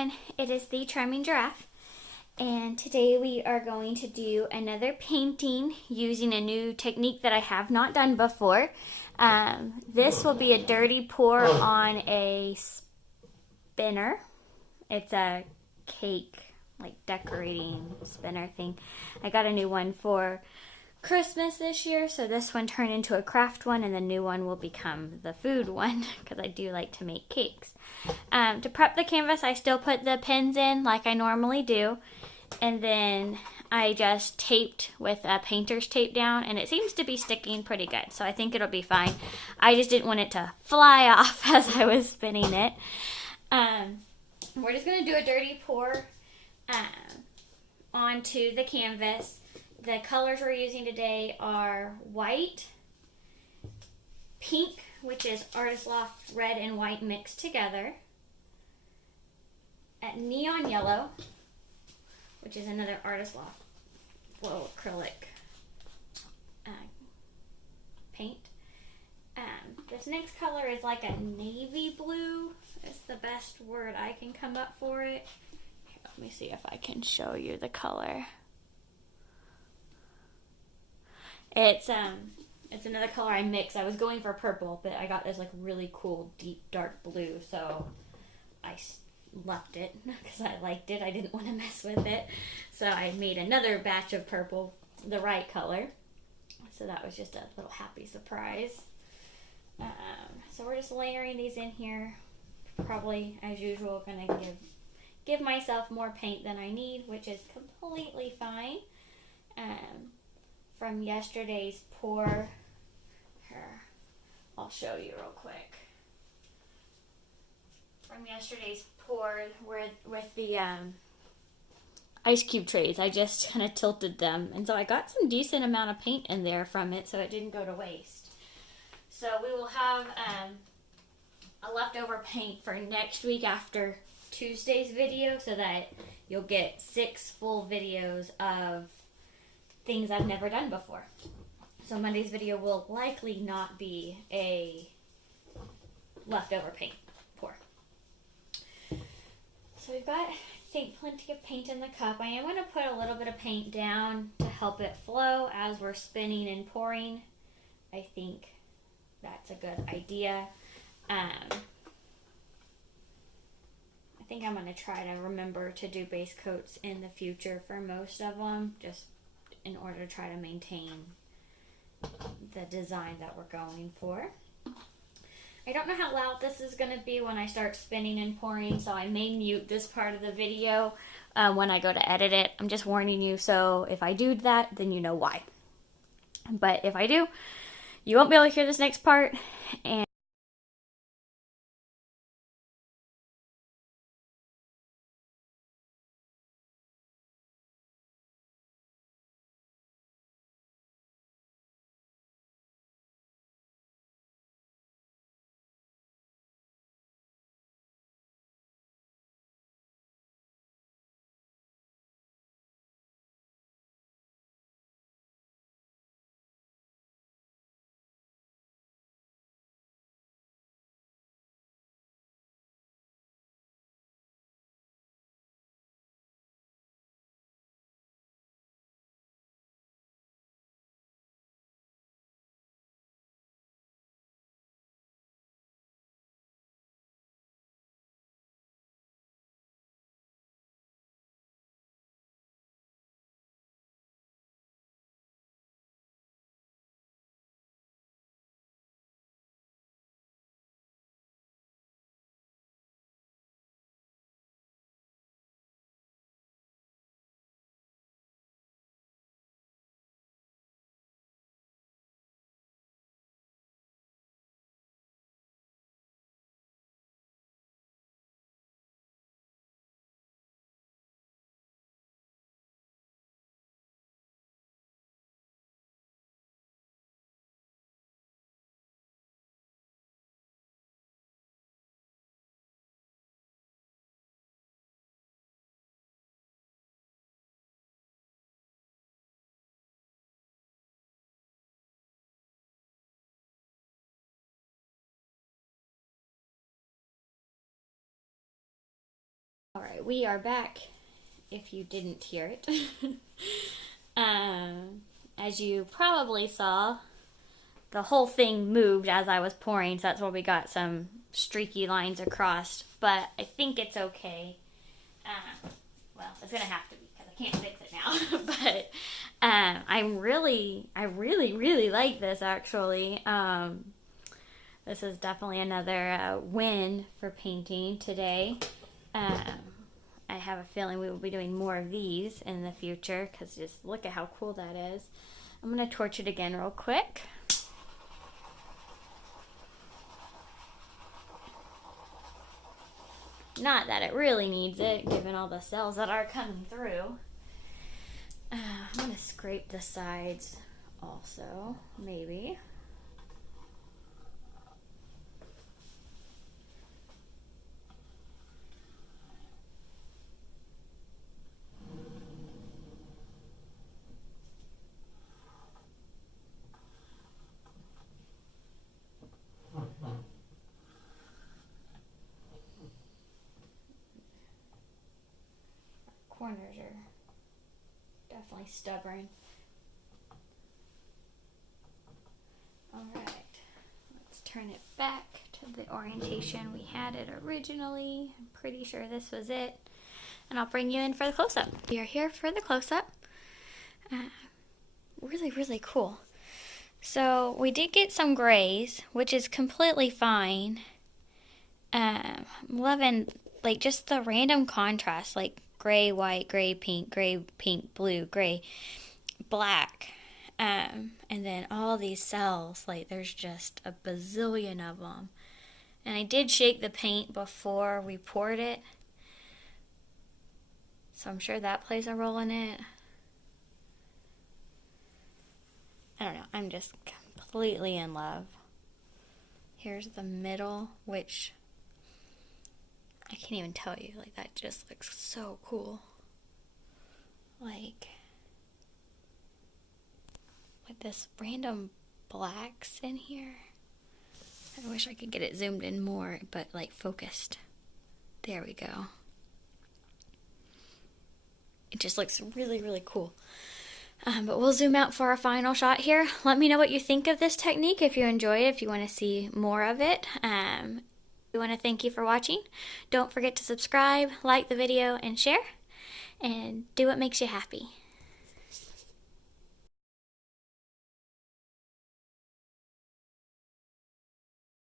everyone, it is the Charming Giraffe, and today we are going to do another painting using a new technique that I have not done before. This will be a dirty pour on a spinner. It's a cake, like decorating spinner thing. I got a new one for Christmas this year, so this one turned into a craft one, and the new one will become the food one because I do like to make cakes. To prep the canvas, I still put the pins in like I normally do, and then I just taped with a painter's tape down, and it seems to be sticking pretty good, so I think it'll be fine. I just didn't want it to fly off as I was spinning it. We're just going to do a dirty pour onto the canvas. The colors we're using today are white, pink, which is Artist Loft red and white mixed together, neon yellow, which is another Artist Loft Floetrol paint. This next color is like a navy blue. It's the best word I can come up for it. Here, let me see if I can show you the color. It's another color I mixed. I was going for purple, but I got this like really cool deep dark blue, so I left it because I liked it. I didn't want to mess with it, so I made another batch of purple, the right color. So that was just a little happy surprise. So we're just layering these in here. Probably, as usual, gonna give myself more paint than I need, which is completely fine. From yesterday's pour. Here, I'll show you real quick. From yesterday's pour with the ice cube trays, I just kind of tilted them, and so I got some decent amount of paint in there from it, so it didn't go to waste. So we will have a leftover paint for next week after Tuesday's video, so that you'll get 6 full videos of things I've never done before. So Monday's video will likely not be a leftover paint pour. So we've got, I think, plenty of paint in the cup. I am going to put a little bit of paint down to help it flow as we're spinning and pouring. I think that's a good idea. I think I'm going to try to remember to do base coats in the future for most of them, just in order to try to maintain the design that we're going for. I don't know how loud this is going to be when I start spinning and pouring, so I may mute this part of the video when I go to edit it. I'm just warning you, so if I do that, then you know why. But if I do, you won't be able to hear this next part, and Alright, we are back, if you didn't hear it. As you probably saw, the whole thing moved as I was pouring, so that's why we got some streaky lines across, but I think it's okay. Well, it's gonna have to be, because I can't fix it now, but I really like this, actually. This is definitely another win for painting today. I have a feeling we will be doing more of these in the future, because just look at how cool that is. I'm going to torch it again real quick. Not that it really needs it, given all the cells that are coming through. I'm going to scrape the sides also, maybe. Corners are definitely stubborn. Alright, let's turn it back to the orientation we had it originally. I'm pretty sure this was it. And I'll bring you in for the close-up. We are here for the close-up. Really cool. So we did get some grays, which is completely fine. I'm loving like just the random contrast, like gray, white, gray, pink, blue, gray, black. And then all these cells, like there's just a bazillion of them. And I did shake the paint before we poured it, so I'm sure that plays a role in it. I don't know, I'm just completely in love. Here's the middle, which I can't even tell you, like that just looks so cool. Like with this random blacks in here. I wish I could get it zoomed in more, but like focused. There we go. It just looks really cool. But we'll zoom out for our final shot here. Let me know what you think of this technique, if you enjoy it, if you want to see more of it. We want to thank you for watching. Don't forget to subscribe, like the video, and share. And do what makes you happy.